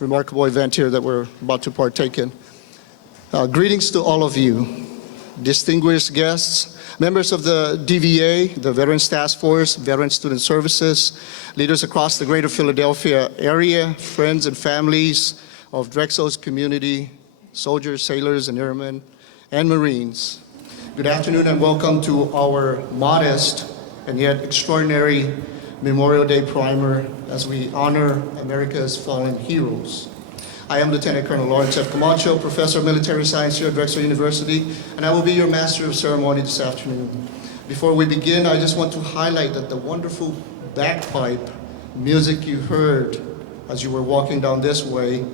remarkable event here that we're about to partake in. Greetings to all of you, distinguished guests, members of the DVA, the Veterans Taskforce, Veteran Student Services, leaders across the greater Philadelphia area, friends and families of Drexel's community, soldiers, sailors, and airmen, and Marines. Good afternoon and welcome to our modest and yet extraordinary Memorial Day primer as we honor America's fallen heroes. I am Lieutenant Colonel Lawrence F. Camacho, Professor of Military Science here at Drexel University, and I will be your Master of Ceremony this afternoon. Before we begin, I just want to highlight that the wonderful bagpipe music you heard as you were walking down this way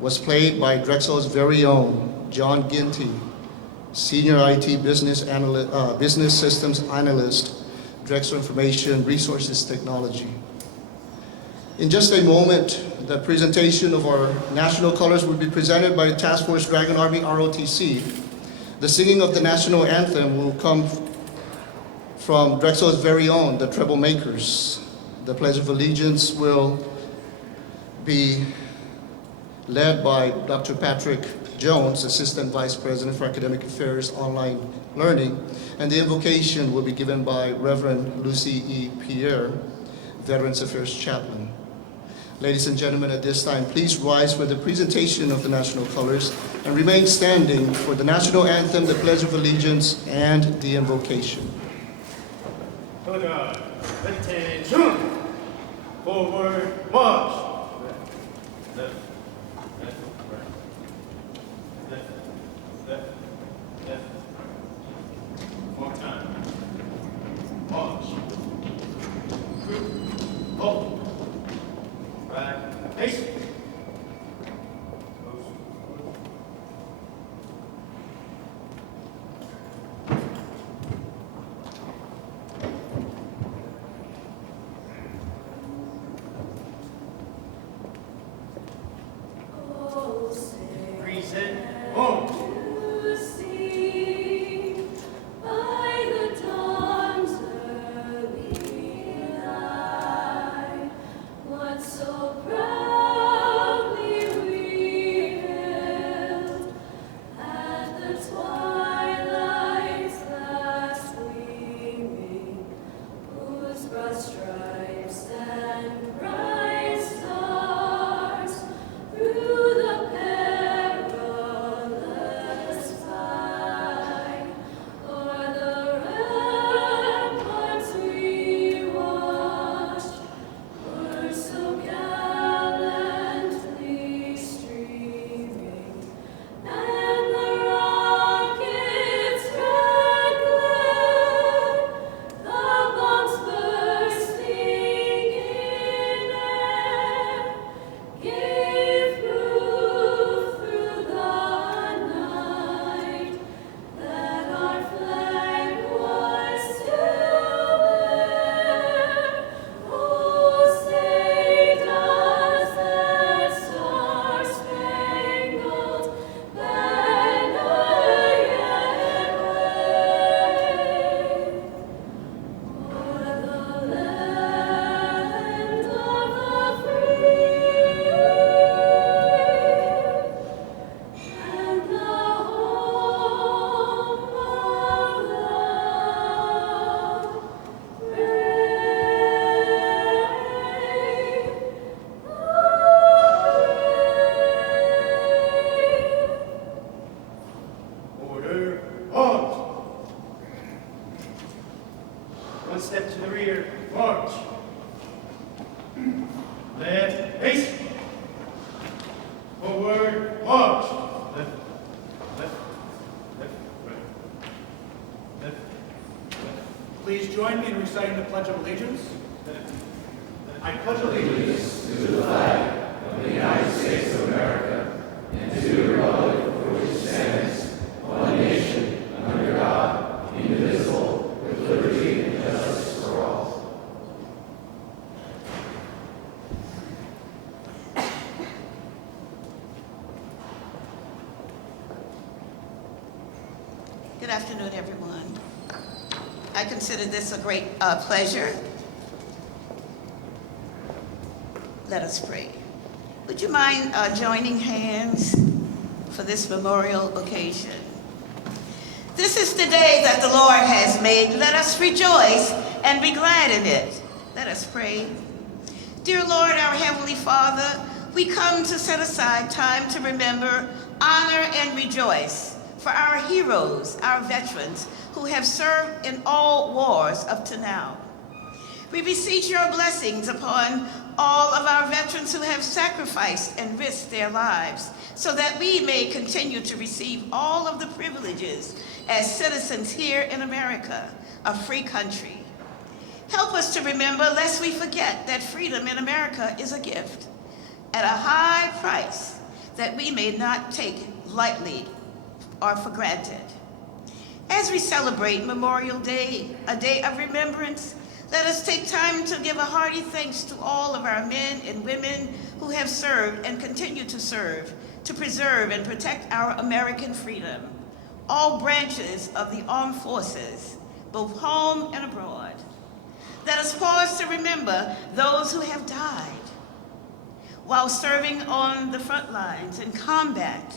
was played by Drexel's very own John Ginty, Senior IT Business Systems Analyst, Drexel Information Resources Technology. In just a moment, the presentation of our national colors will be presented by Task Force Dragon Army ROTC. The singing of the national anthem will come from Drexel's very own, the Treble Makers. The Pledge of Allegiance will be led by Dr. Patrick Jones, Assistant Vice President for Academic Affairs Online Learning, and the invocation will be given by Reverend Lucy E. Pierre, Veterans Affairs Chaplain. Ladies and gentlemen, at this time, please rise for the presentation of the national colors and remain standing for the national anthem, the Pledge of Allegiance, and the invocation. Attention! Forward march! Left, left, right. Left, left, left. More time. March. Group. Hold. Right. Face. Present. Home. One step to the rear, march. Left, face. Forward, march. Left, left, left, right. Left, left. Please join me in reciting the Pledge of Allegiance. I pledge allegiance to the flag of the United States of America and to the republic for which it stands, one nation, under God, indivisible, with liberty and justice for all. Good afternoon, everyone. I consider this a great pleasure. Let us pray. Would you mind joining hands for this memorial occasion? This is the day that the Lord has made. Let us rejoice and be glad in it. Let us pray. Dear Lord, our Heavenly Father, we come to set aside time to remember, honor, and rejoice for our heroes, our veterans, who have served in all wars up to now. We beseech your blessings upon all of our veterans who have sacrificed and risked their lives so that we may continue to receive all of the privileges as citizens here in America, a free country. Help us to remember, lest we forget, that freedom in America is a gift at a high price that we may not take lightly or for granted. As we celebrate Memorial Day, a day of remembrance, let us take time to give a hearty thanks to all of our men and women who have served and continue to serve to preserve and protect our American freedom, all branches of the armed forces, both home and abroad. Let us pause to remember those who have died while serving on the front lines in combat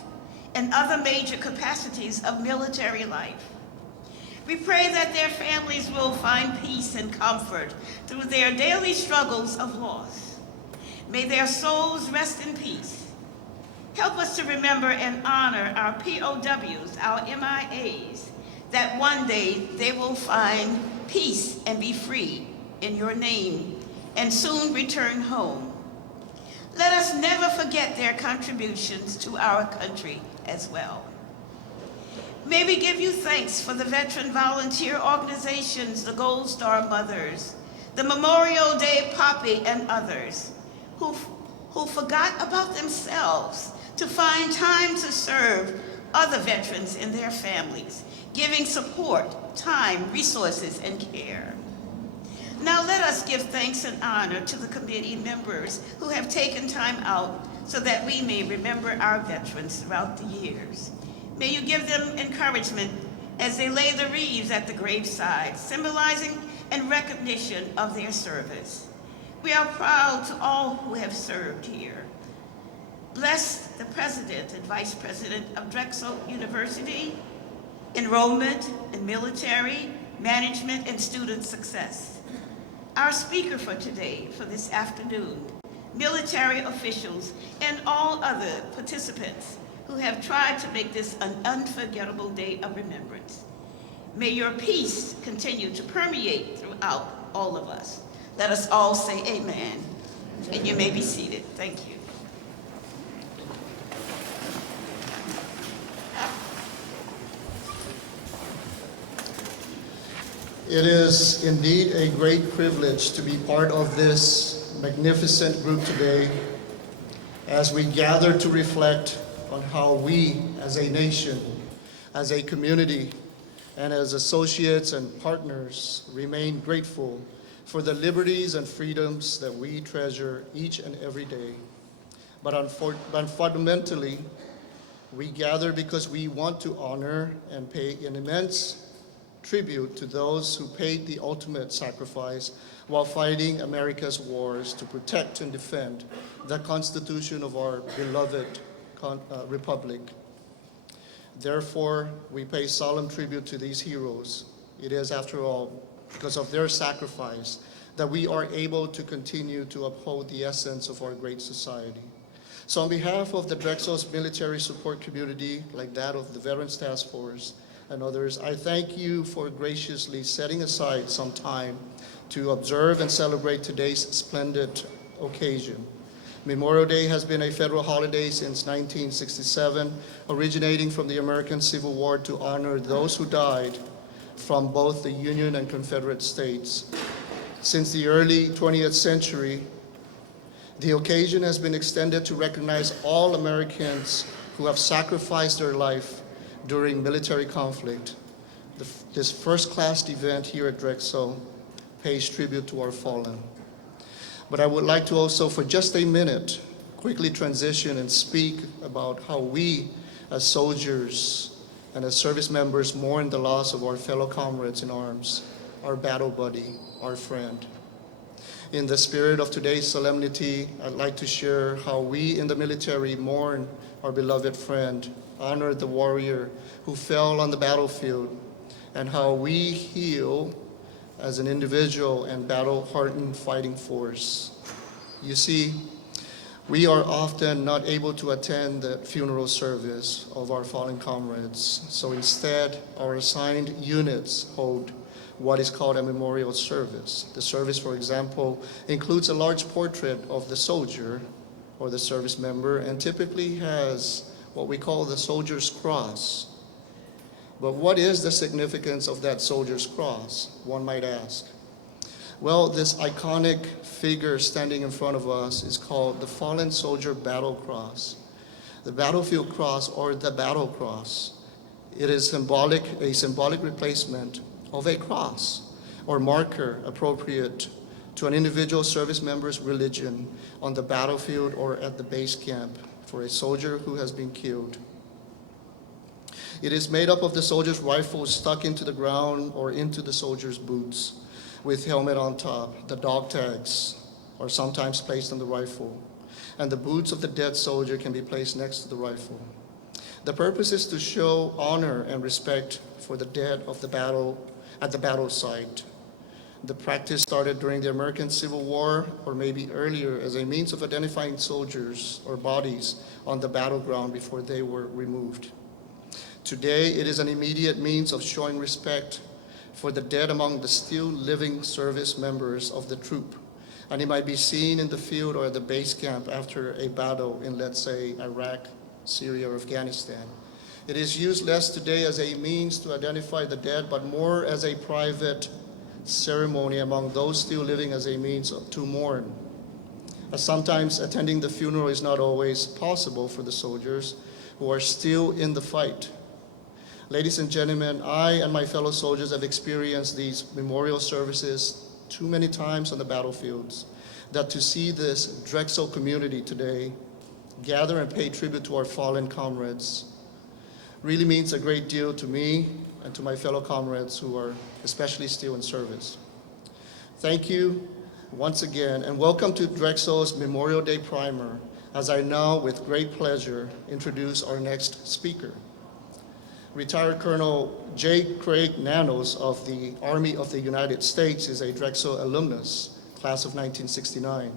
and other major capacities of military life. We pray that their families will find peace and comfort through their daily struggles of loss. May their souls rest in peace. Help us to remember and honor our POWs, our MIAs, that one day they will find peace and be free in your name and soon return home. Let us never forget their contributions to our country as well. May we give you thanks for the veteran volunteer organizations, the Gold Star Mothers, the Memorial Day Poppy, and others who forgot about themselves to find time to serve other veterans and their families, giving support, time, resources, and care. Now let us give thanks and honor to the committee members who have taken time out so that we may remember our veterans throughout the years. May you give them encouragement as they lay the wreaths at the graveside, symbolizing and recognition of their service. We are proud to all who have served here. Bless the President and Vice President of Drexel University, enrollment in military, management, and student success. Our speaker for today, for this afternoon, military officials, and all other participants who have tried to make this an unforgettable day of remembrance. May your peace continue to permeate throughout all of us. Let us all say amen. And you may be seated. Thank you. It is indeed a great privilege to be part of this magnificent group today as we gather to reflect on how we as a nation, as a community, and as associates and partners remain grateful for the liberties and freedoms that we treasure each and every day. But fundamentally, we gather because we want to honor and pay an immense tribute to those who paid the ultimate sacrifice while fighting America's wars to protect and defend the Constitution of our beloved Republic. Therefore, we pay solemn tribute to these heroes. It is, after all, because of their sacrifice that we are able to continue to uphold the essence of our great society. So on behalf of the Drexel's military support community, like that of the Veterans Taskforce and others, I thank you for graciously setting aside some time to observe and celebrate today's splendid occasion. Memorial Day has been a federal holiday since 1967, originating from the American Civil War to honor those who died from both the Union and Confederate states. Since the early 20th century, the occasion has been extended to recognize all Americans who have sacrificed their life during military conflict. This first-class event here at Drexel pays tribute to our fallen. But I would like to also, for just a minute, quickly transition and speak about how we, as soldiers and as service members, mourn the loss of our fellow comrades in arms, our battle buddy, our friend. In the spirit of today's solemnity, I'd like to share how we in the military mourn our beloved friend, honor the warrior who fell on the battlefield, and how we heal as an individual and battle-hardened fighting force. You see, we are often not able to attend the funeral service of our fallen comrades, so instead, our assigned units hold what is called a memorial service. The service, for example, includes a large portrait of the soldier or the service member and typically has what we call the soldier's cross. But what is the significance of that soldier's cross, one might ask? Well, this iconic figure standing in front of us is called the Fallen Soldier Battle Cross. The battlefield cross or the battle cross. It is a symbolic replacement of a cross or marker appropriate to an individual service member's religion on the battlefield or at the base camp for a soldier who has been killed. It is made up of the soldier's rifle stuck into the ground or into the soldier's boots with helmet on top. The dog tags are sometimes placed on the rifle, and the boots of the dead soldier can be placed next to the rifle. The purpose is to show honor and respect for the dead of the battle at the battle site. The practice started during the American Civil War or maybe earlier as a means of identifying soldiers or bodies on the battleground before they were removed. Today, it is an immediate means of showing respect for the dead among the still living service members of the troop, and it might be seen in the field or at the base camp after a battle in, let's say, Iraq, Syria, or Afghanistan. It is used less today as a means to identify the dead, but more as a private ceremony among those still living as a means to mourn. As sometimes attending the funeral is not always possible for the soldiers who are still in the fight. Ladies and gentlemen, I and my fellow soldiers have experienced these memorial services too many times on the battlefields that to see this Drexel community today gather and pay tribute to our fallen comrades really means a great deal to me and to my fellow comrades who are especially still in service. Thank you once again, and welcome to Drexel's Memorial Day Primer, as I now, with great pleasure, introduce our next speaker. Retired Colonel J. Craig Nanos of the Army of the United States is a Drexel alumnus, class of 1969.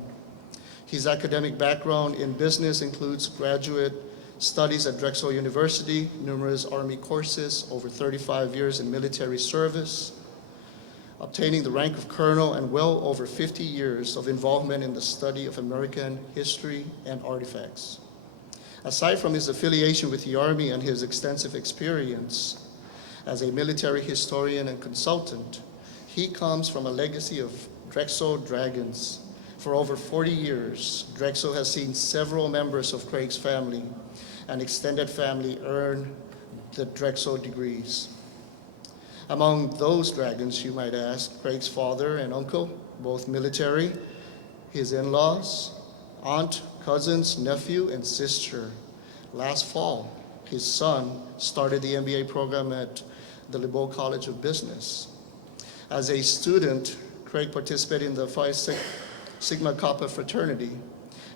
His academic background in business includes graduate studies at Drexel University, numerous Army courses, over 35 years in military service, obtaining the rank of colonel, and well over 50 years of involvement in the study of American history and artifacts. Aside from his affiliation with the Army and his extensive experience as a military historian and consultant, he comes from a legacy of Drexel Dragons. For over 40 years, Drexel has seen several members of Craig's family and extended family earn the Drexel degrees. Among those dragons, you might ask, Craig's father and uncle, both military, his in-laws, aunt, cousins, nephew, and sister. Last fall, his son started the MBA program at the LeBeau College of Business. As a student, Craig participated in the Phi Sigma Kappa fraternity.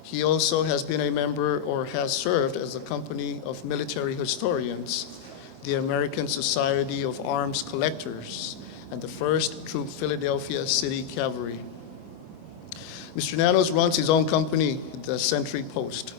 He also has been a member or has served as a company of military historians, the American Society of Arms Collectors, and the 1st Troop Philadelphia City Cavalry. Mr. Nanos runs his own company, the Sentry Post,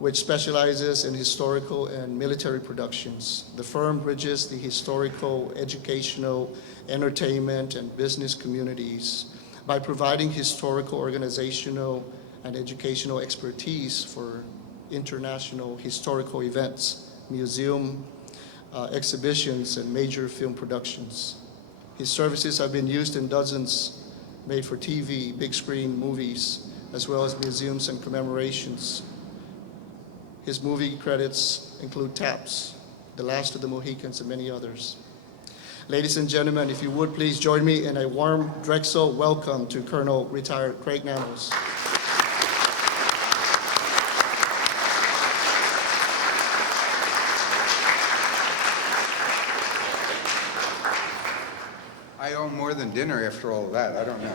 which specializes in historical and military productions. The firm bridges the historical, educational, entertainment, and business communities by providing historical, organizational, and educational expertise for international historical events, museum exhibitions, and major film productions. His services have been used in dozens made-for-TV, big screen movies, as well as museums and commemorations. His movie credits include Taps, The Last of the Mohicans, and many others. Ladies and gentlemen, if you would please join me in a warm Drexel welcome to Colonel Retired Craig Nanos. I owe more than dinner after all of that. I don't know.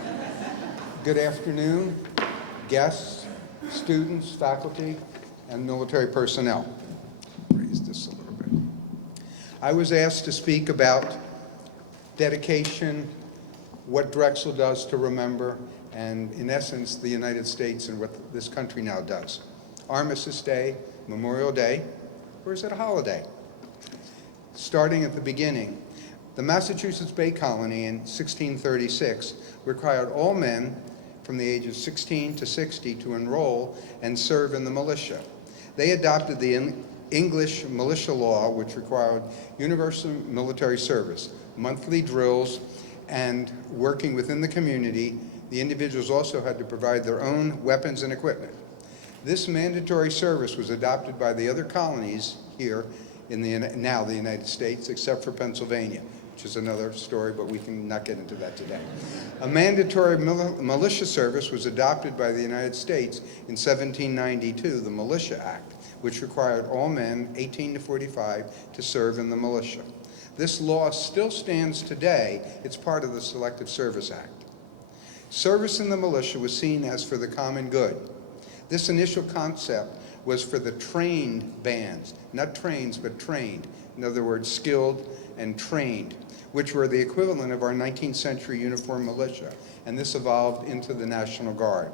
Good afternoon, guests, students, faculty, and military personnel. Raise this a little bit. I was asked to speak about dedication, what Drexel does to remember, and in essence, the United States and what this country now does. Armistice Day, Memorial Day, or is it a holiday? Starting at the beginning, the Massachusetts Bay Colony in 1636 required all men from the age of 16 to 60 to enroll and serve in the militia. They adopted the English militia law, which required universal military service, monthly drills, and working within the community. The individuals also had to provide their own weapons and equipment. This mandatory service was adopted by the other colonies here in now the United States, except for Pennsylvania, which is another story, but we can not get into that today. A mandatory militia service was adopted by the United States in 1792, the Militia Act, which required all men 18 to 45 to serve in the militia. This law still stands today. It's part of the Selective Service Act. Service in the militia was seen as for the common good. This initial concept was for the trained bands, not trains, but trained. In other words, skilled and trained, which were the equivalent of our 19th century uniformed militia, and this evolved into the National Guard.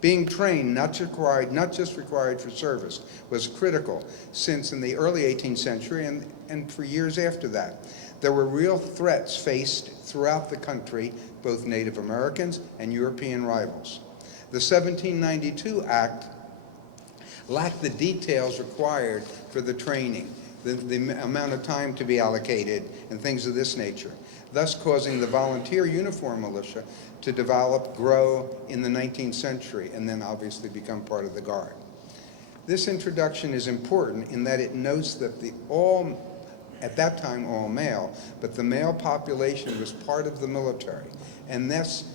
Being trained, not just required for service, was critical, since in the early 18th century and for years after that, there were real threats faced throughout the country, both Native Americans and European rivals. The 1792 Act lacked the details required for the training, the amount of time to be allocated, and things of this nature, thus causing the volunteer uniform militia to develop, grow in the 19th century, and then obviously become part of the Guard. This introduction is important in that it notes that at that time all male, but the male population was part of the military, and thus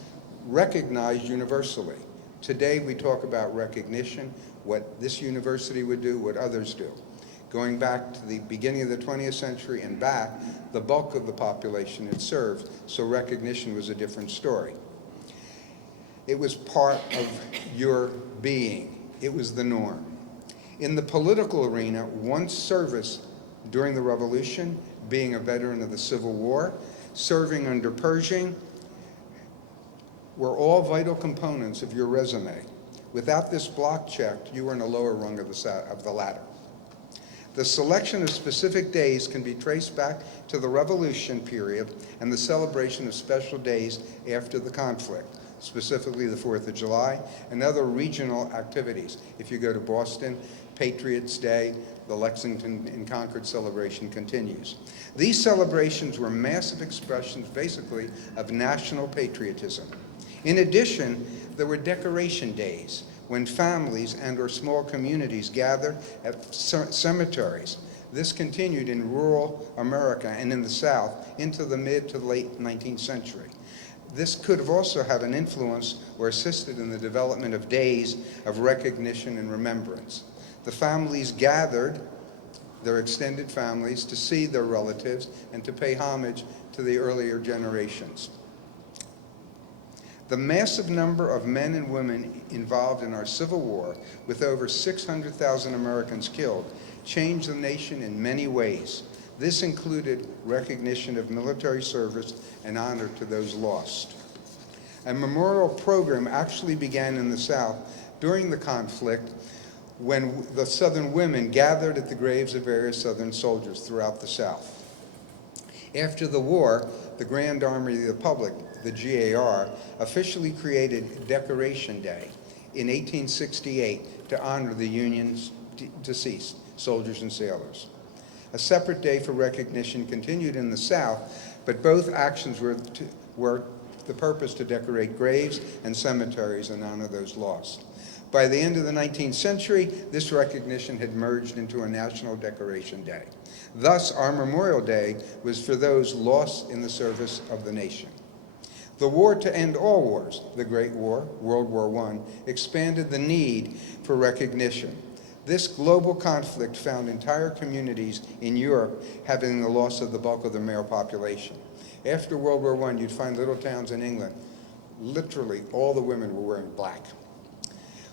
recognized universally. Today we talk about recognition, what this university would do, what others do. Going back to the beginning of the 20th century and back, the bulk of the population had served, so recognition was a different story. It was part of your being. It was the norm. In the political arena, one's service during the Revolution, being a veteran of the Civil War, serving under Pershing, were all vital components of your resume. Without this block checked, you were in a lower rung of the ladder. The selection of specific days can be traced back to the Revolution period and the celebration of special days after the conflict, specifically the 4th of July and other regional activities. If you go to Boston, Patriots' Day, the Lexington and Concord celebration continues. These celebrations were massive expressions, basically, of national patriotism. In addition, there were decoration days, when families and/or small communities gathered at cemeteries. This continued in rural America and in the South into the mid to late 19th century. This could have also had an influence or assisted in the development of days of recognition and remembrance. The families gathered, their extended families, to see their relatives and to pay homage to the earlier generations. The massive number of men and women involved in our Civil War, with over 600,000 Americans killed, changed the nation in many ways. This included recognition of military service and honor to those lost. A memorial program actually began in the South during the conflict, when the Southern women gathered at the graves of various Southern soldiers throughout the South. After the war, the Grand Army of the Republic, the GAR, officially created Decoration Day in 1868 to honor the Union's deceased soldiers and sailors. A separate day for recognition continued in the South, but both actions were the purpose to decorate graves and cemeteries and honor those lost. By the end of the 19th century, this recognition had merged into a national decoration day. Thus, our Memorial Day was for those lost in the service of the nation. The war to end all wars, the Great War, World War I, expanded the need for recognition. This global conflict found entire communities in Europe having the loss of the bulk of the male population. After World War I, you'd find little towns in England Literally, all the women were wearing black.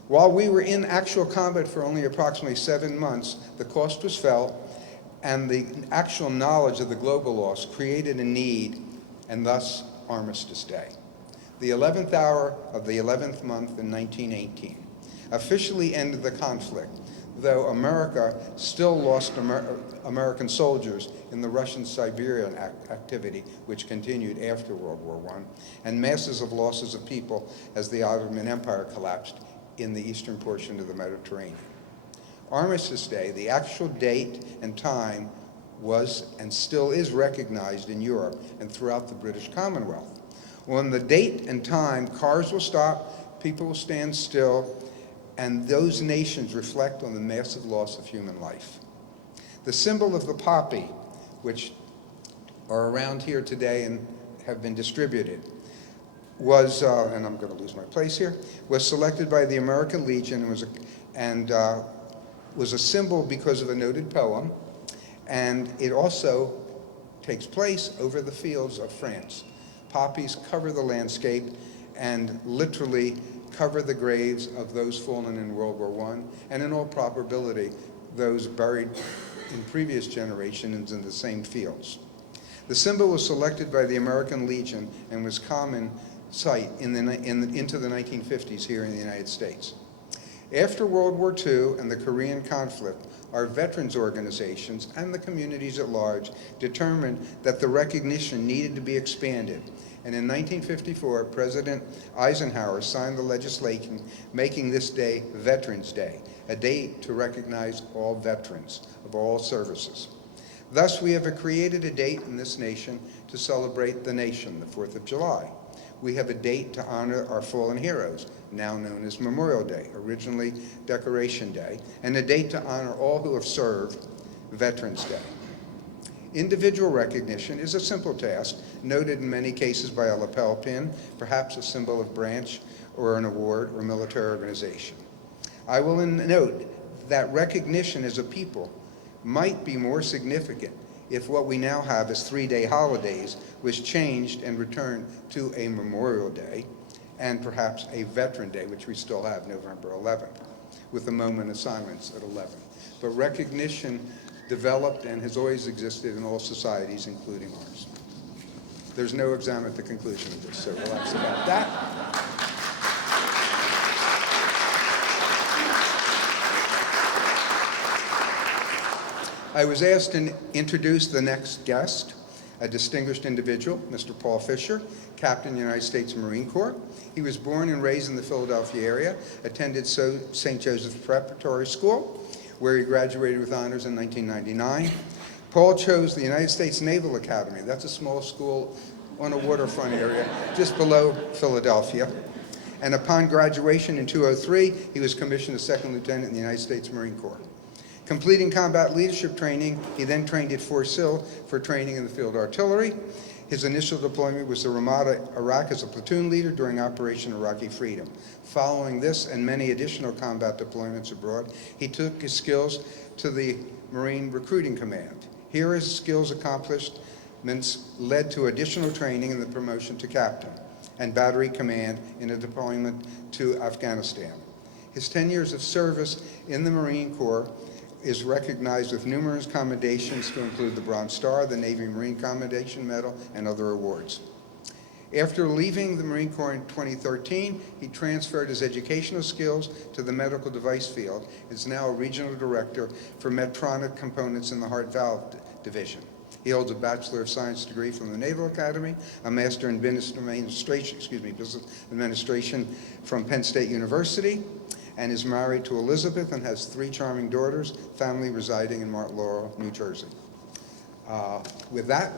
While we were in actual combat for only approximately 7 months, the cost was felt, and the actual knowledge of the global loss created a need, and thus Armistice Day. The 11th hour of the 11th month in 1918 officially ended the conflict, though America still lost American soldiers in the Russian Siberian activity, which continued after World War I, and masses of losses of people as the Ottoman Empire collapsed in the eastern portion of the Mediterranean. Armistice Day, the actual date and time, was and still is recognized in Europe and throughout the British Commonwealth. On the date and time, cars will stop, people will stand still, and those nations reflect on the massive loss of human life. The symbol of the poppy, which are around here today and have been distributed, was, and I'm going to lose my place here, was selected by the American Legion and was a symbol because of a noted poem, and it also takes place over the fields of France. Poppies cover the landscape and literally cover the graves of those fallen in World War I, and in all probability, those buried in previous generations in the same fields. The symbol was selected by the American Legion and was common sight into the 1950s here in the United States. After World War II and the Korean conflict, our veterans organizations and the communities at large determined that the recognition needed to be expanded. And in 1954, President Eisenhower signed the legislation making this day Veterans Day, a day to recognize all veterans of all services. Thus, we have created a date in this nation to celebrate the nation, the 4th of July. We have a date to honor our fallen heroes, now known as Memorial Day, originally Decoration Day, and a date to honor all who have served, Veterans Day. Individual recognition is a simple task, noted in many cases by a lapel pin, perhaps a symbol of branch or an award or military organization. I will note that recognition as a people might be more significant if what we now have as 3-day holidays was changed and returned to a Memorial Day and perhaps a Veteran Day, which we still have November 11th, with a moment of silence at 11. But recognition developed and has always existed in all societies, including ours. There's no exam at the conclusion of this, so relax about that. I was asked to introduce the next guest, a distinguished individual, Mr. Paul Fisher, Captain United States Marine Corps. He was born and raised in the Philadelphia area, attended St. Joseph's Preparatory School, where he graduated with honors in 1999. Paul chose the United States Naval Academy. That's a small school on a waterfront area just below Philadelphia. And upon graduation in 2003, he was commissioned as second lieutenant in the United States Marine Corps. Completing combat leadership training, he then trained at Fort Sill for training in the field artillery. His initial deployment was to Ramada, Iraq as a platoon leader during Operation Iraqi Freedom. Following this and many additional combat deployments abroad, he took his skills to the Marine Recruiting Command. Here his skills accomplishments led to additional training and the promotion to captain and battery command in a deployment to Afghanistan. His 10 years of service in the Marine Corps is recognized with numerous commendations to include the Bronze Star, the Navy Marine Commendation Medal, and other awards. After leaving the Marine Corps in 2013, he transferred his educational skills to the medical device field. Is now a regional director for Medtronic components in the Heart Valve Division. He holds a Bachelor of Science degree from the Naval Academy, a Master in Business Administration from Penn State University, and is married to Elizabeth and has 3 charming daughters, family residing in Mount Laurel, New Jersey. With that,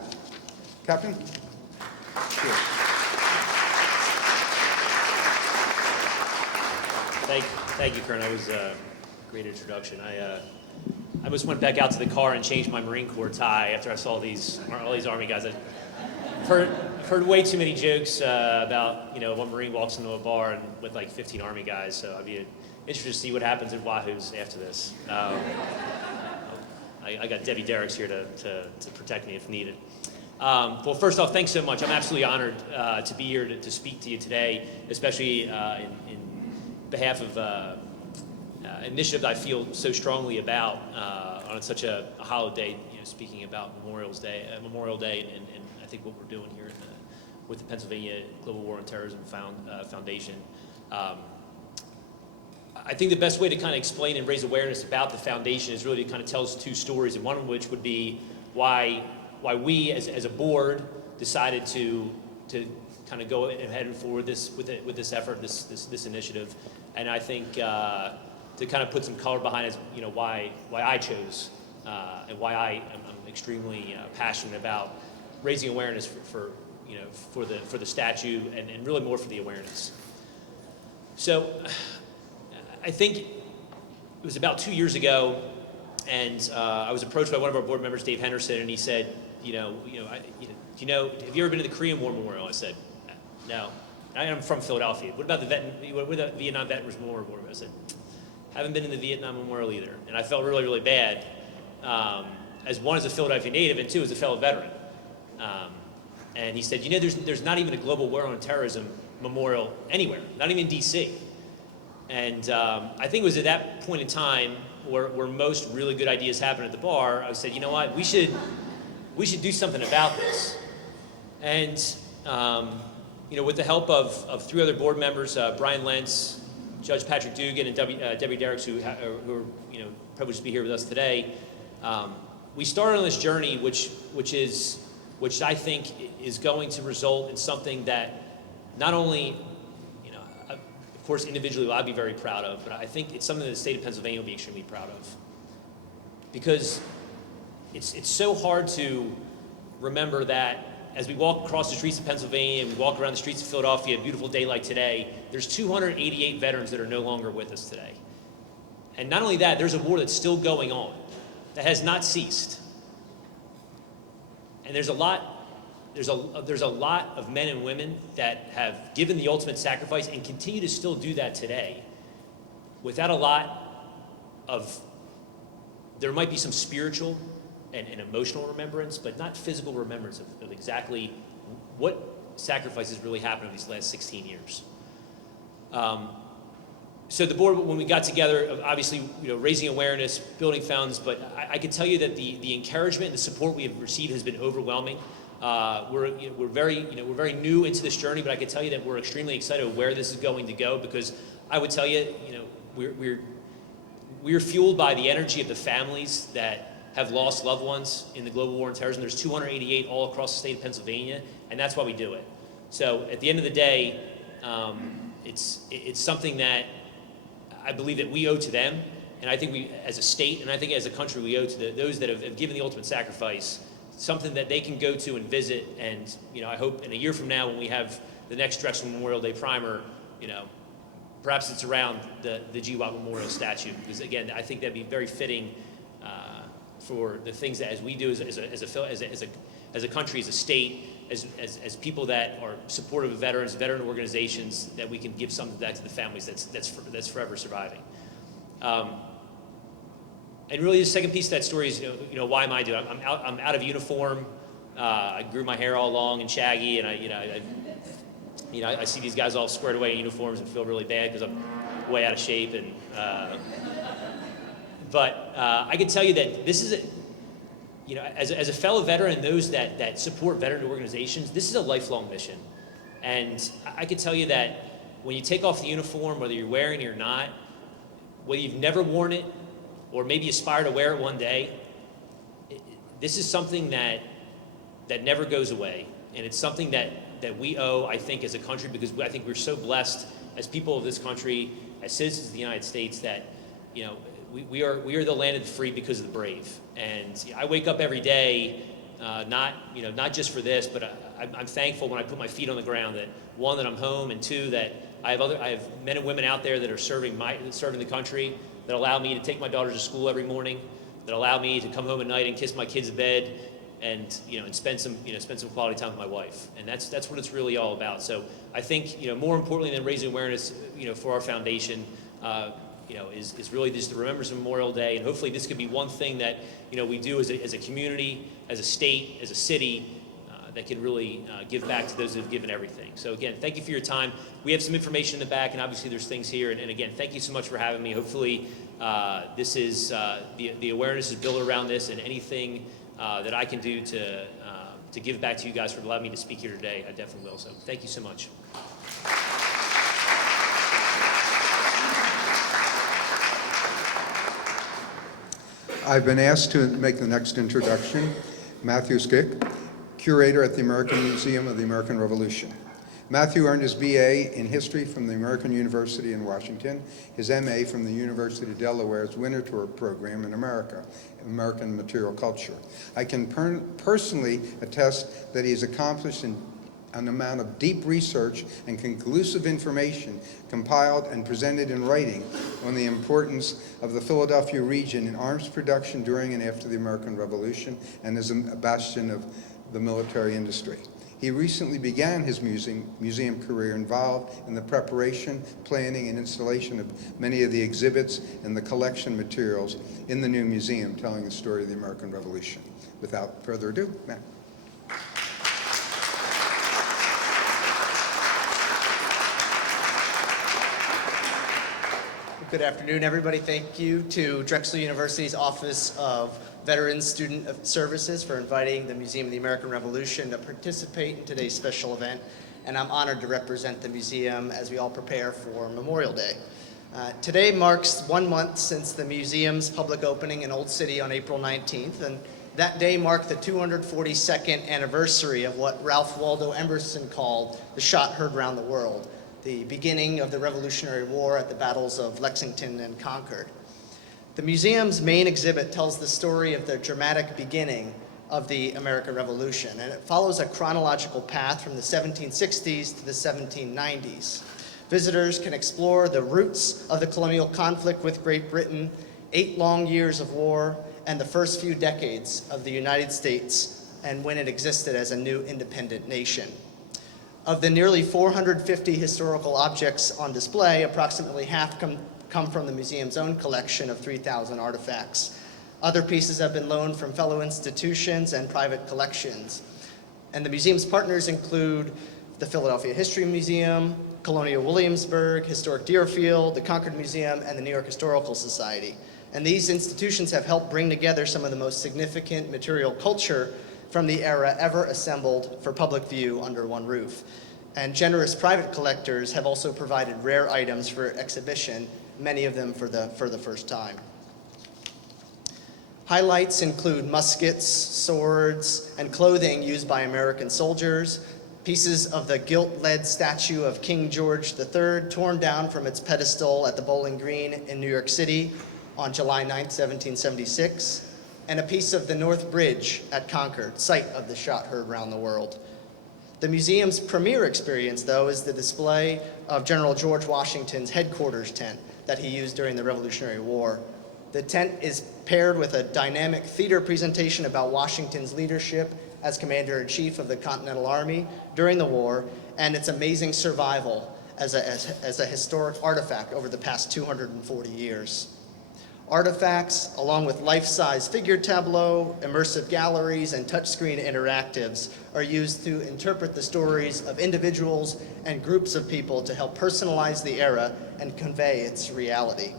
Captain? Sure. Thank you, Colonel. That was a great introduction. I just went back out to the car and changed my Marine Corps tie after I saw all these Army guys. I've heard way too many jokes about, one Marine walks into a bar and with like 15 Army guys, so I'd be interested to see what happens in Wahoo's after this. I got Debbie Derricks here to protect me if needed. Well, first off, thanks so much. I'm absolutely honored to be here to speak to you today, especially in behalf of an initiative that I feel so strongly about on such a holiday. Speaking about Memorial Day, and I think what we're doing here with the Pennsylvania Global War on Terrorism Foundation. I think the best way to kind of explain and raise awareness about the foundation is really to kind of tell us two stories, and one of which would be why we as a board decided to kind of go ahead and forward with this effort, this initiative, and I think to kind of put some color behind it, why I chose and why I'm extremely passionate about raising awareness for the statue and really more for the awareness. So I think it was about 2 years ago, and I was approached by one of our board members, Dave Henderson, and he said, have you ever been to the Korean War Memorial? I said, no. I'm from Philadelphia. What about the Vietnam Veterans Memorial Board? I said, haven't been in the Vietnam Memorial either. And I felt really, really bad, as a Philadelphia native, and two, as a fellow veteran. And he said, there's not even a Global War on Terrorism Memorial anywhere, not even in D.C. And I think it was at that point in time where most really good ideas happen at the bar. I said, you know what, we should do something about this. And with the help of three other board members, Brian Lentz, Judge Patrick Dugan, and Debbie Derricks, who are privileged to be here with us today, we started on this journey, which I think is going to result in something that not only, of course, individually I'd be very proud of, but I think it's something that the state of Pennsylvania will be extremely proud of. Because it's so hard to remember that as we walk across the streets of Pennsylvania, we walk around the streets of Philadelphia, a beautiful day like today, there's 288 veterans that are no longer with us today. And not only that, there's a war that's still going on, that has not ceased. And there's a lot of men and women that have given the ultimate sacrifice and continue to still do that today without a lot of, there might be some spiritual and emotional remembrance, but not physical remembrance of exactly what sacrifices really happened in these last 16 years. So the board, when we got together, obviously, raising awareness, building funds, but I can tell you that the encouragement and the support we have received has been overwhelming. We're very new into this journey, but I can tell you that we're extremely excited of where this is going to go, because I would tell you, we're fueled by the energy of the families that have lost loved ones in the global war on terrorism. There's 288 all across the state of Pennsylvania, and that's why we do it. So at the end of the day, it's something that I believe that we owe to them, and I think we, as a state, and I think as a country, we owe to those that have given the ultimate sacrifice, something that they can go to and visit. And I hope in a year from now, when we have the next Drexel Memorial Day primer, perhaps it's around the GWAT Memorial statue, because again, I think that'd be very fitting for the things that as we do as a country, as a state, as people that are supportive of veterans, veteran organizations, that we can give something back to the families that's forever surviving. And really, the second piece of that story is, why am I doing it? I'm out of uniform. I grew my hair all long and shaggy, and I see these guys all squared away in uniforms and feel really bad because I'm way out of shape. And but I can tell you that this is as a fellow veteran and those that support veteran organizations, this is a lifelong mission. And I can tell you that when you take off the uniform, whether you're wearing it or not, whether you've never worn it or maybe aspire to wear it one day, this is something that never goes away. And it's something that we owe, I think, as a country, because I think we're so blessed as people of this country, as citizens of the United States, that we are the land of the free because of the brave. And I wake up every day, not just for this, but I'm thankful when I put my feet on the ground that, one, that I'm home, and two, that I have men and women out there that are serving the country, that allow me to take my daughters to school every morning, that allow me to come home at night and kiss my kids in bed, and spend some quality time with my wife. And that's what it's really all about. So I think more importantly than raising awareness for our foundation, is really just the Remembrance Memorial Day, and hopefully this could be one thing that we do as a community, as a state, as a city, that can really give back to those who have given everything. So again, thank you for your time. We have some information in the back, and obviously there's things here. And again, thank you so much for having me. Hopefully this is, the awareness is built around this, and anything that I can do to give back to you guys for allowing me to speak here today, I definitely will. So thank you so much. I've been asked to make the next introduction. Matthew Skick, curator at the American Museum of the American Revolution. Matthew earned his BA in history from the American University in Washington, his MA from the University of Delaware's Winter Tour program in America, American Material Culture. I can personally attest that he's accomplished an amount of deep research and conclusive information compiled and presented in writing on the importance of the Philadelphia region in arms production during and after the American Revolution, and as a bastion of the military industry. He recently began his museum career involved in the preparation, planning, and installation of many of the exhibits and the collection materials in the new museum telling the story of the American Revolution. Without further ado, Matt. Good afternoon, everybody. Thank you to Drexel University's Office of Veterans Student Services for inviting the Museum of the American Revolution to participate in today's special event. And I'm honored to represent the museum as we all prepare for Memorial Day. Today marks 1 month since the museum's public opening in Old City on April 19th. And that day marked the 242nd anniversary of what Ralph Waldo Emerson called the shot heard round the world, the beginning of the Revolutionary War at the battles of Lexington and Concord. The museum's main exhibit tells the story of the dramatic beginning of the American Revolution, and it follows a chronological path from the 1760s to the 1790s. Visitors can explore the roots of the colonial conflict with Great Britain, 8 long years of war, and the first few decades of the United States, and when it existed as a new independent nation. Of the nearly 450 historical objects on display, approximately half come from the museum's own collection of 3,000 artifacts. Other pieces have been loaned from fellow institutions and private collections. And the museum's partners include the Philadelphia History Museum, Colonial Williamsburg, Historic Deerfield, the Concord Museum, and the New York Historical Society. And these institutions have helped bring together some of the most significant material culture from the era ever assembled for public view under one roof. And generous private collectors have also provided rare items for exhibition, many of them for the first time. Highlights include muskets, swords, and clothing used by American soldiers, pieces of the gilt-lead statue of King George III torn down from its pedestal at the Bowling Green in New York City on July 9, 1776, and a piece of the North Bridge at Concord, site of the shot heard round the world. The museum's premier experience, though, is the display of General George Washington's headquarters tent that he used during the Revolutionary War. The tent is paired with a dynamic theater presentation about Washington's leadership as Commander-in-Chief of the Continental Army during the war, and its amazing survival as a historic artifact over the past 240 years. Artifacts, along with life-size figure tableau, immersive galleries, and touchscreen interactives, are used to interpret the stories of individuals and groups of people to help personalize the era and convey its reality.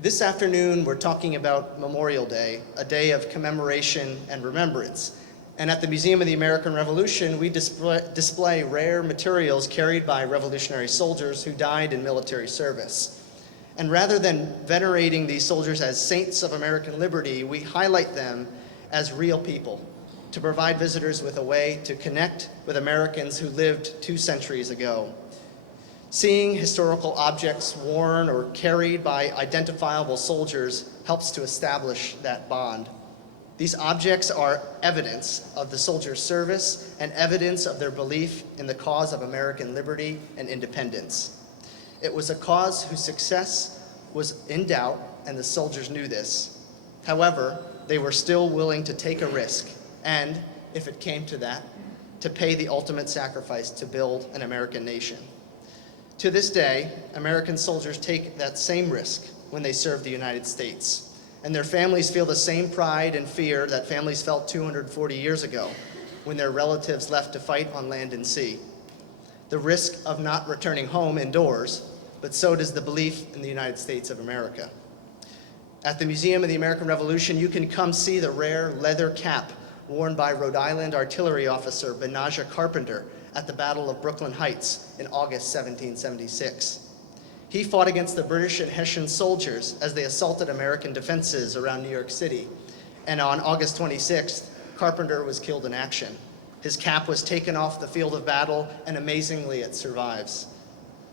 This afternoon, we're talking about Memorial Day, a day of commemoration and remembrance. And at the Museum of the American Revolution, we display rare materials carried by revolutionary soldiers who died in military service. And rather than venerating these soldiers as saints of American liberty, we highlight them as real people to provide visitors with a way to connect with Americans who lived 2 centuries ago. Seeing historical objects worn or carried by identifiable soldiers helps to establish that bond. These objects are evidence of the soldiers' service and evidence of their belief in the cause of American liberty and independence. It was a cause whose success was in doubt, and the soldiers knew this. However, they were still willing to take a risk and, if it came to that, to pay the ultimate sacrifice to build an American nation. To this day, American soldiers take that same risk when they serve the United States. and their families feel the same pride and fear that families felt 240 years ago when their relatives left to fight on land and sea. The risk of not returning home endures, but so does the belief in the United States of America. At the Museum of the American Revolution, you can come see the rare leather cap worn by Rhode Island artillery officer Benajah Carpenter at the Battle of Brooklyn Heights in August 1776. He fought against the British and Hessian soldiers as they assaulted American defenses around New York City. And on August 26th, Carpenter was killed in action. His cap was taken off the field of battle, and amazingly, it survives.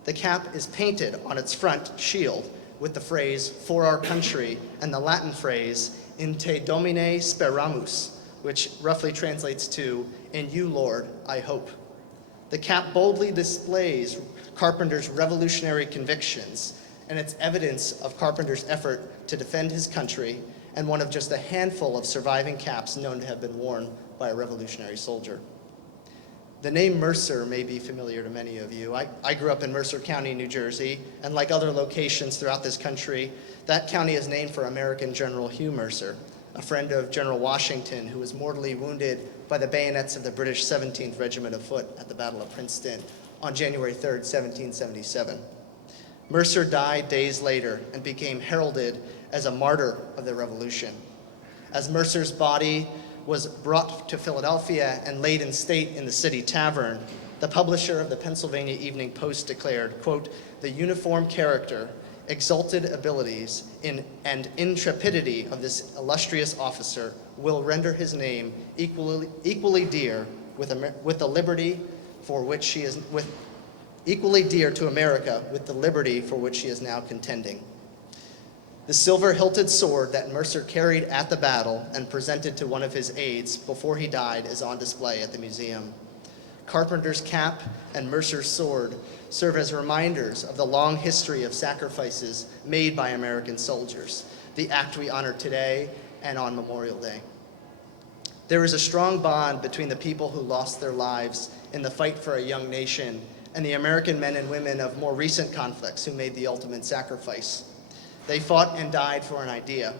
The cap is painted on its front shield with the phrase, "For our country," and the Latin phrase, "In te Domine speramus," which roughly translates to, "In you, Lord, I hope." The cap boldly displays Carpenter's revolutionary convictions, and it's evidence of Carpenter's effort to defend his country, and one of just a handful of surviving caps known to have been worn by a revolutionary soldier. The name Mercer may be familiar to many of you. I grew up in Mercer County, New Jersey, and like other locations throughout this country, that county is named for American General Hugh Mercer, a friend of General Washington who was mortally wounded by the bayonets of the British 17th Regiment of Foot at the Battle of Princeton on January 3rd, 1777. Mercer died days later and became heralded as a martyr of the Revolution. As Mercer's body was brought to Philadelphia and laid in state in the city tavern, the publisher of the Pennsylvania Evening Post declared, quote, "The uniform character, exalted abilities, and intrepidity of this illustrious officer will render his name equally dear with the liberty for which she is equally dear to America with the liberty for which she is now contending." The silver-hilted sword that Mercer carried at the battle and presented to one of his aides before he died is on display at the museum. Carpenter's cap and Mercer's sword serve as reminders of the long history of sacrifices made by American soldiers, the act we honor today and on Memorial Day. There is a strong bond between the people who lost their lives in the fight for a young nation and the American men and women of more recent conflicts who made the ultimate sacrifice. They fought and died for an idea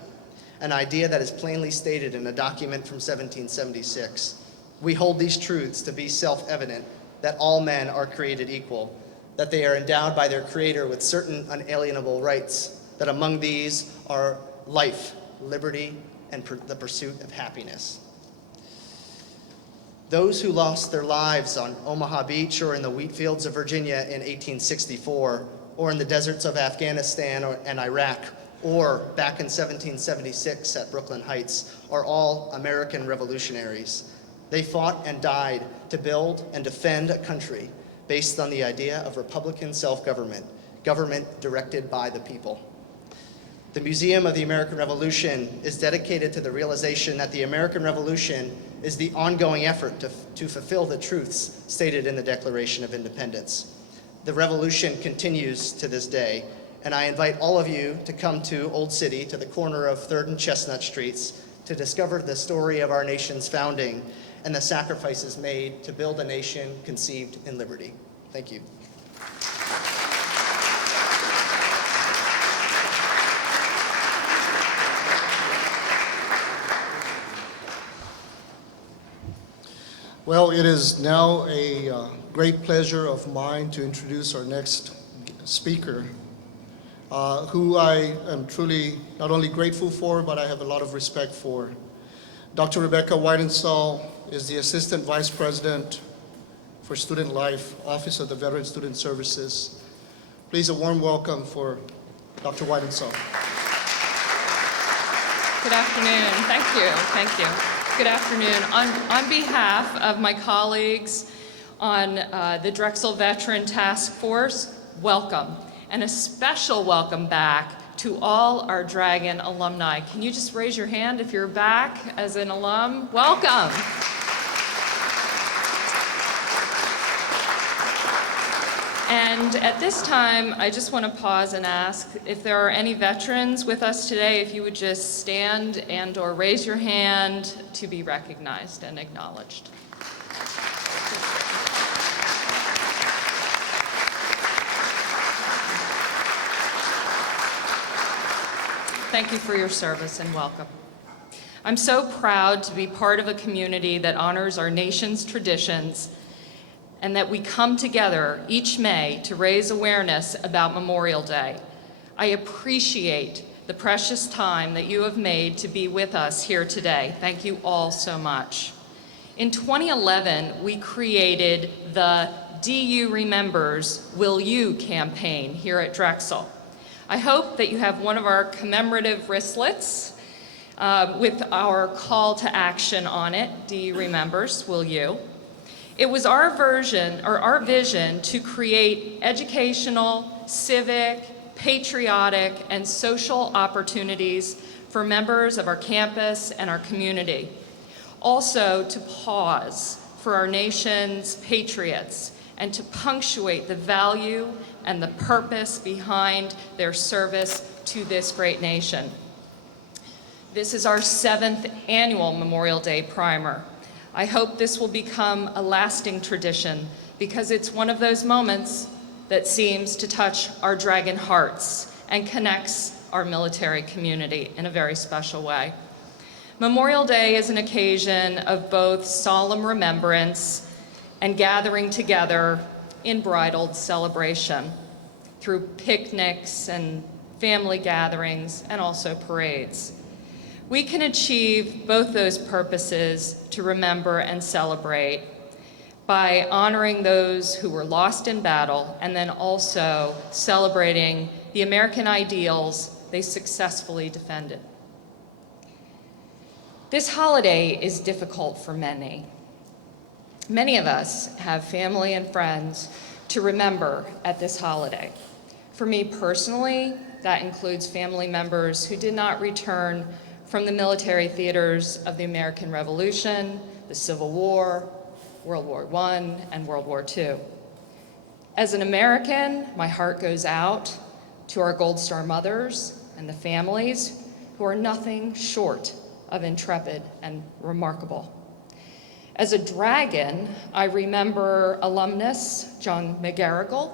that is plainly stated in a document from 1776. We hold these truths to be self-evident, that all men are created equal, that they are endowed by their Creator with certain unalienable rights, that among these are life, liberty, and the pursuit of happiness. Those who lost their lives on Omaha Beach or in the wheat fields of Virginia in 1864, or in the deserts of Afghanistan and Iraq, or back in 1776 at Brooklyn Heights, are all American revolutionaries. They fought and died to build and defend a country based on the idea of Republican self-government, government directed by the people. The Museum of the American Revolution is dedicated to the realization that the American Revolution is the ongoing effort to fulfill the truths stated in the Declaration of Independence. The revolution continues to this day, and I invite all of you to come to Old City, to the corner of 3rd and Chestnut Streets, to discover the story of our nation's founding and the sacrifices made to build a nation conceived in liberty. Thank you. Well, it is now a great pleasure of mine to introduce our next speaker, who I am truly not only grateful for, but I have a lot of respect for. Dr. Rebecca Weidensaul is the Assistant Vice President for Student Life, Office of the Veteran Student Services. Please, a warm welcome for Dr. Weidensaul. Good afternoon. Thank you. Good afternoon. On behalf of my colleagues on the Drexel Veteran Taskforce, welcome. And a special welcome back to all our Dragon alumni. Can you just raise your hand if you're back as an alum? Welcome. And at this time, I just want to pause and ask if there are any veterans with us today, if you would just stand and/or raise your hand to be recognized and acknowledged. Thank you for your service and welcome. I'm so proud to be part of a community that honors our nation's traditions and that we come together each May to raise awareness about Memorial Day. I appreciate the precious time that you have made to be with us here today. Thank you all so much. In 2011, we created the DU Remembers, Will You campaign here at Drexel. I hope that you have one of our commemorative wristlets with our call to action on it, DU Remembers, Will You? It was our vision to create educational, civic, patriotic, and social opportunities for members of our campus and our community. Also to pause for our nation's patriots and to punctuate the value and the purpose behind their service to this great nation. This is our 7th annual Memorial Day primer. I hope this will become a lasting tradition because it's one of those moments that seems to touch our dragon hearts and connects our military community in a very special way. Memorial Day is an occasion of both solemn remembrance and gathering together in bridled celebration through picnics and family gatherings and also parades. We can achieve both those purposes to remember and celebrate by honoring those who were lost in battle and then also celebrating the American ideals they successfully defended. This holiday is difficult for many. Many of us have family and friends to remember at this holiday. For me personally, that includes family members who did not return from the military theaters of the American Revolution, the Civil War, World War I, and World War II. As an American, my heart goes out to our Gold Star mothers and the families who are nothing short of intrepid and remarkable. As a dragon, I remember alumnus John McGarrigle,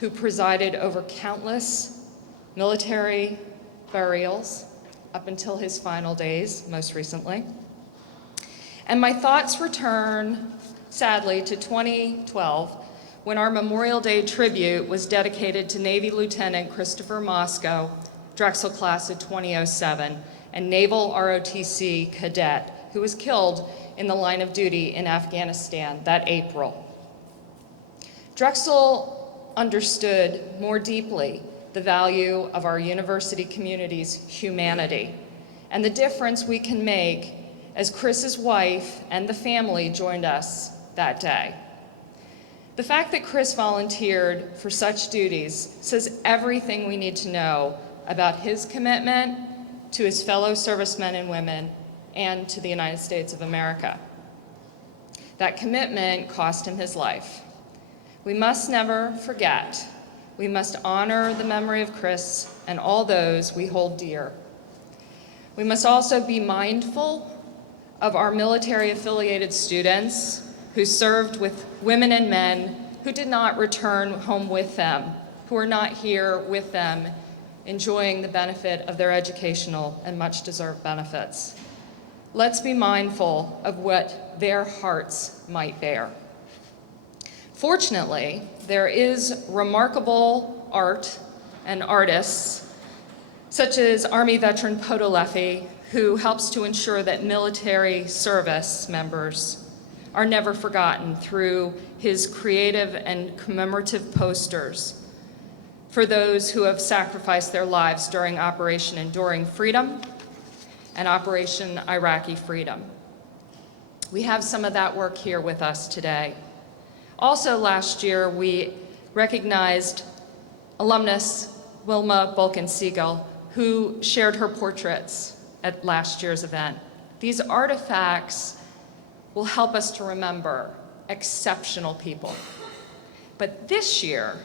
who presided over countless military burials up until his final days, most recently. And my thoughts return, sadly, to 2012, when our Memorial Day tribute was dedicated to Navy Lieutenant Christopher Moscow, Drexel class of 2007, and Naval ROTC cadet, who was killed in the line of duty in Afghanistan that April. Drexel understood more deeply the value of our university community's humanity and the difference we can make as Chris's wife and the family joined us that day. The fact that Chris volunteered for such duties says everything we need to know about his commitment to his fellow servicemen and women and to the United States of America. That commitment cost him his life. We must never forget. We must honor the memory of Chris and all those we hold dear. We must also be mindful of our military-affiliated students who served with women and men who did not return home with them, who are not here with them, enjoying the benefit of their educational and much-deserved benefits. Let's be mindful of what their hearts might bear. Fortunately, there is remarkable art and artists, such as Army veteran Podolefy, who helps to ensure that military service members are never forgotten through his creative and commemorative posters for those who have sacrificed their lives during Operation Enduring Freedom and Operation Iraqi Freedom. We have some of that work here with us today. Also last year, we recognized alumnus Wilma Bulkin-Siegel, who shared her portraits at last year's event. These artifacts will help us to remember exceptional people. But this year,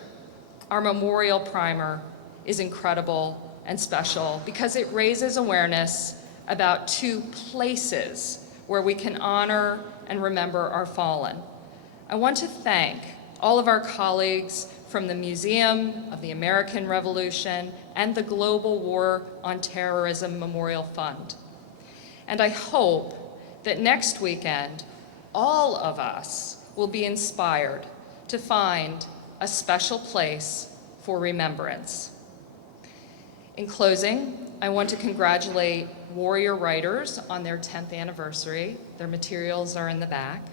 our memorial primer is incredible and special because it raises awareness about 2 places where we can honor and remember our fallen. I want to thank all of our colleagues from the Museum of the American Revolution and the Global War on Terrorism Memorial Fund. And I hope that next weekend, all of us will be inspired to find a special place for remembrance. In closing, I want to congratulate Warrior Writers on their 10th anniversary. Their materials are in the back.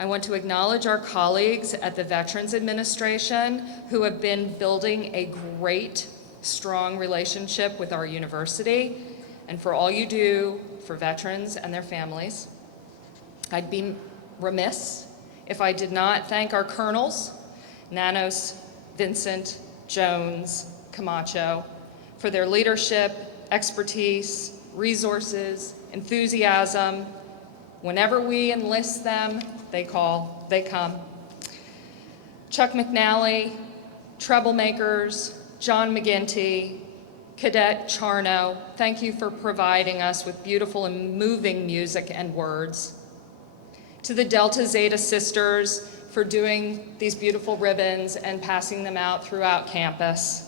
I want to acknowledge our colleagues at the Veterans Administration who have been building a great, strong relationship with our university and for all you do for veterans and their families. I'd be remiss if I did not thank our colonels, Nanos, Vincent, Jones, Camacho, for their leadership, expertise, resources, enthusiasm. Whenever we enlist them, they come. Chuck McNally, Troublemakers, John McGinty, Cadet Charno, thank you for providing us with beautiful and moving music and words. To the Delta Zeta Sisters for doing these beautiful ribbons and passing them out throughout campus.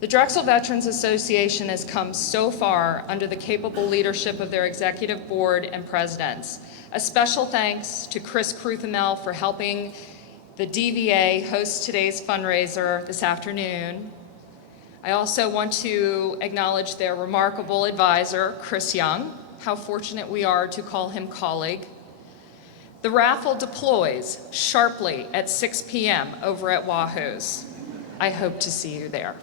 The Drexel Veterans Association has come so far under the capable leadership of their executive board and presidents. A special thanks to Chris Kruthamel for helping the DVA host today's fundraiser this afternoon. I also want to acknowledge their remarkable advisor, Chris Young. How fortunate we are to call him colleague. The raffle deploys sharply at 6 p.m. over at Wahoo's. I hope to see you there.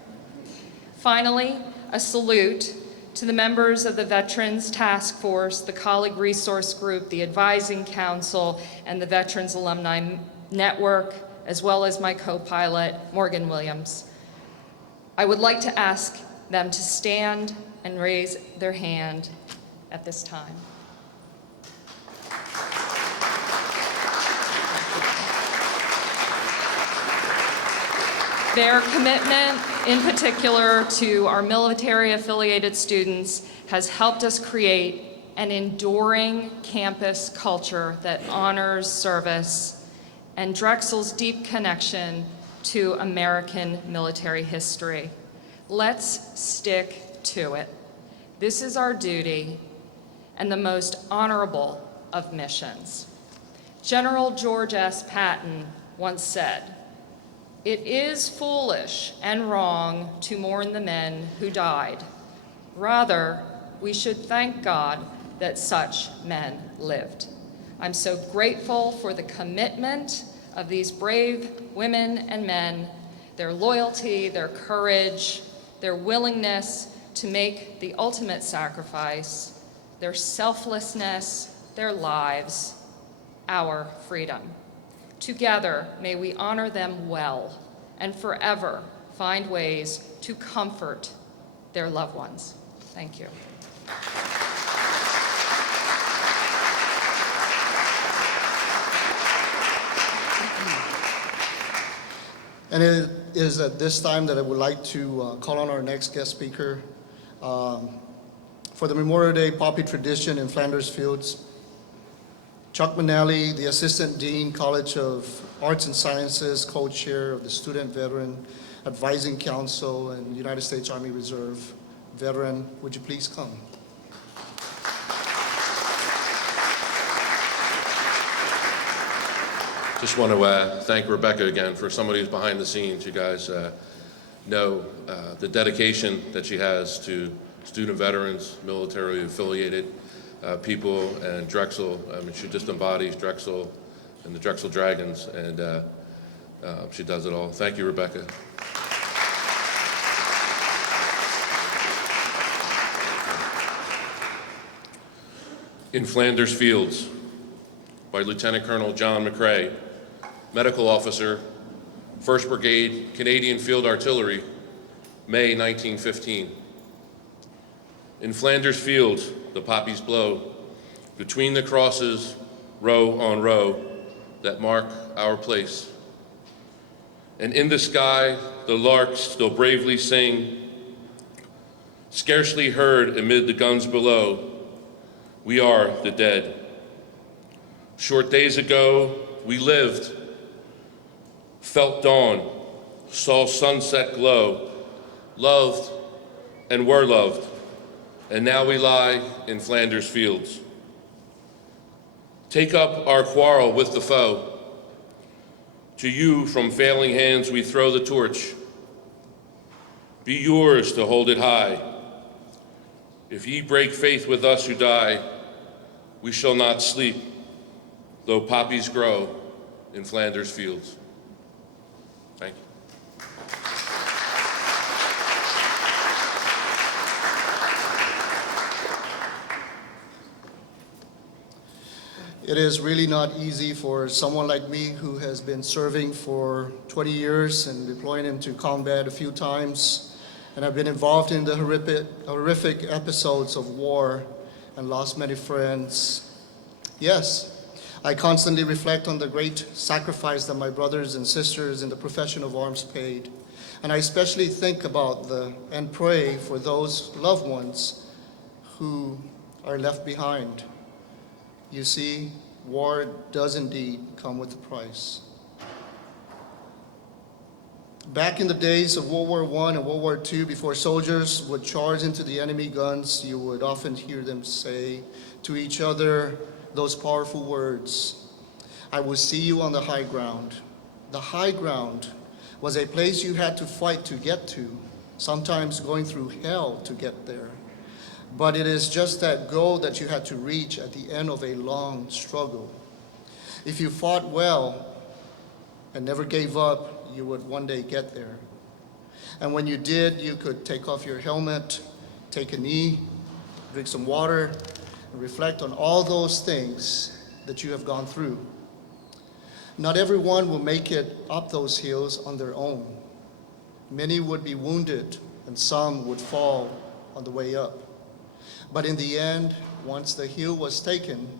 Finally, a salute to the members of the Veterans Taskforce, the Colleague Resource Group, the Advising Council, and the Veterans Alumni Network, as well as my co-pilot, Morgan Williams. I would like to ask them to stand and raise their hand at this time. Their commitment, in particular to our military-affiliated students, has helped us create an enduring campus culture that honors service and Drexel's deep connection to American military history. Let's stick to it. This is our duty and the most honorable of missions. General George S. Patton once said, "It is foolish and wrong to mourn the men who died. Rather, we should thank God that such men lived." I'm so grateful for the commitment of these brave women and men, their loyalty, their courage, their willingness to make the ultimate sacrifice, their selflessness, their lives, our freedom. Together, may we honor them well and forever find ways to comfort their loved ones. Thank you. And it is at this time that I would like to call on our next guest speaker for the Memorial Day Poppy tradition in Flanders Fields. Chuck McNally, the Assistant Dean, College of Arts and Sciences, co-chair of the Student Veteran Advising Council and United States Army Reserve veteran. Would you please come? Just want to thank Rebecca again for somebody who's behind the scenes. You guys know the dedication that she has to student veterans, military affiliated people, and Drexel. I mean, she just embodies Drexel and the Drexel Dragons, and she does it all. Thank you, Rebecca. In Flanders Fields by Lieutenant Colonel John McCrae, Medical Officer, 1st Brigade, Canadian Field Artillery, May 1915. In Flanders Fields, the poppies blow, between the crosses, row on row, that mark our place. And in the sky, the larks still bravely sing, scarcely heard amid the guns below, we are the dead. Short days ago, we lived, felt dawn, saw sunset glow, loved and were loved, and now we lie in Flanders fields. Take up our quarrel with the foe. To you from failing hands we throw the torch. Be yours to hold it high. If ye break faith with us who die, we shall not sleep, though poppies grow in Flanders fields. Thank you. It is really not easy for someone like me who has been serving for 20 years and deploying into combat a few times, and I've been involved in the horrific episodes of war and lost many friends. Yes, I constantly reflect on the great sacrifice that my brothers and sisters in the profession of arms paid, and I especially think about and pray for those loved ones who are left behind. You see, war does indeed come with a price. Back in the days of World War I and World War II, before soldiers would charge into the enemy guns, you would often hear them say to each other those powerful words, "I will see you on the high ground." The high ground was a place you had to fight to get to, sometimes going through hell to get there. But it is just that goal that you had to reach at the end of a long struggle. If you fought well and never gave up, you would one day get there. And when you did, you could take off your helmet, take a knee, drink some water, and reflect on all those things that you have gone through. Not everyone will make it up those hills on their own. Many would be wounded, and some would fall on the way up. But in the end, once the hill was taken,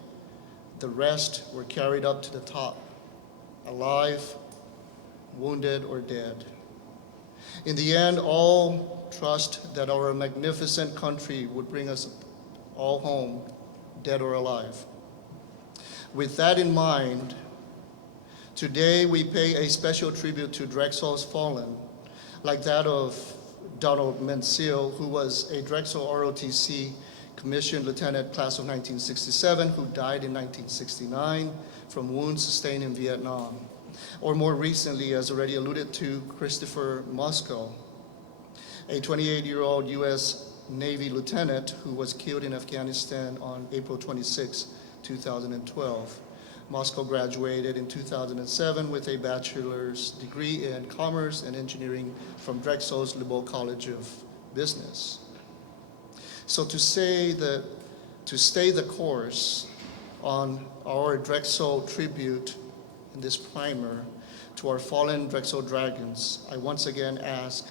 the rest were carried up to the top, alive, wounded, or dead. In the end, all trust that our magnificent country would bring us all home, dead or alive. With that in mind, today we pay a special tribute to Drexel's fallen, like that of Donald Mensil, who was a Drexel ROTC commissioned lieutenant class of 1967 who died in 1969 from wounds sustained in Vietnam. Or more recently, as already alluded to, Christopher Moskow, a 28-year-old U.S. Navy lieutenant who was killed in Afghanistan on April 26, 2012. Moskow graduated in 2007 with a bachelor's degree in commerce and engineering from Drexel's Liberal College of Business. So to stay the course on our Drexel tribute in this primer to our fallen Drexel Dragons, I once again ask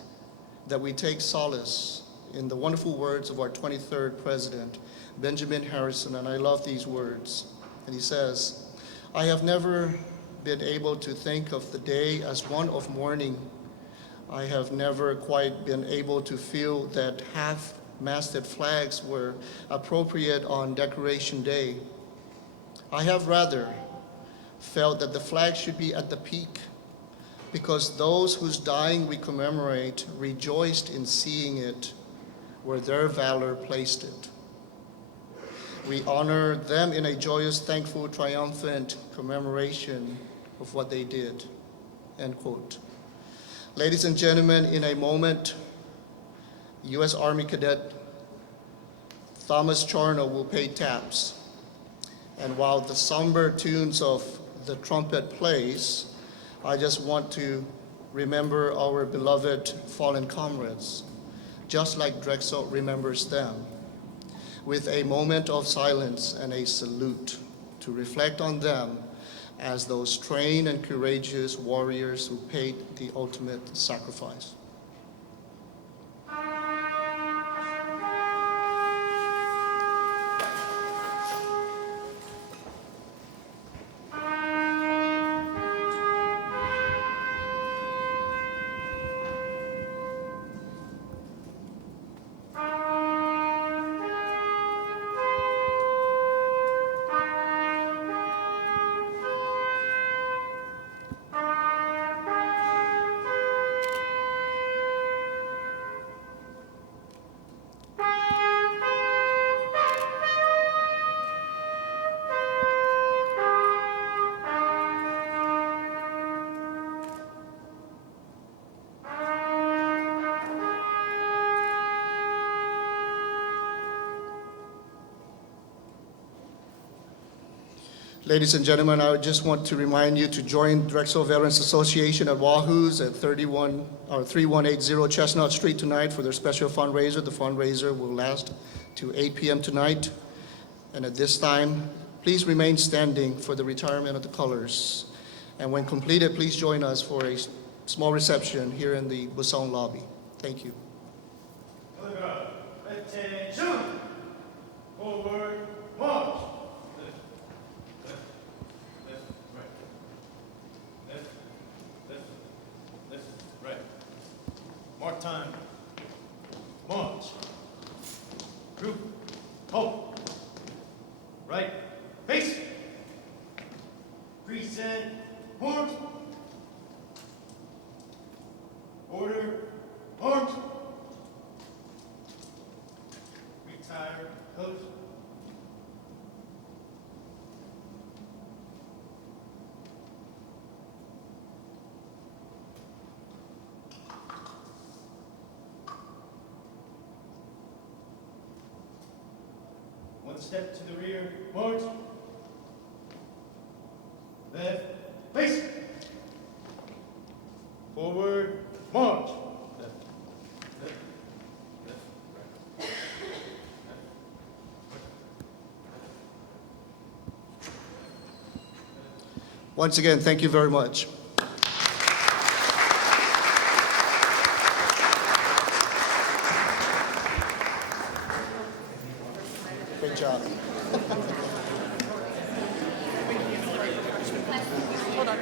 that we take solace in the wonderful words of our 23rd president, Benjamin Harrison, and I love these words. And he says, "I have never been able to think of the day as one of mourning. I have never quite been able to feel that half-masted flags were appropriate on Decoration Day. I have rather felt that the flag should be at the peak, because those whose dying we commemorate rejoiced in seeing it where their valor placed it. We honor them in a joyous, thankful, triumphant commemoration of what they did." End quote. Ladies and gentlemen, in a moment, U.S. Army Cadet Thomas Charno will pay taps. And while the somber tunes of the trumpet plays, I just want to remember our beloved fallen comrades, just like Drexel remembers them, with a moment of silence and a salute to reflect on them as those trained and courageous warriors who paid the ultimate sacrifice. Ladies and gentlemen, I just want to remind you to join Drexel Veterans Association at Wahoo's at 3180 Chestnut Street tonight for their special fundraiser. The fundraiser will last to 8 p.m. tonight. And at this time, please remain standing for the retirement of the colors. And when completed, please join us for a small reception here in the Busan lobby. Thank you. Color guard, attention! Forward, march! Left, right. Left, right. Mark time. March. Group, halt. Right, face. Present, horns. Order, arms. Retire, colors. One step to the rear, march. Left, face. Forward, march. Left, right. Once again, thank you very much. Great job. Hold on.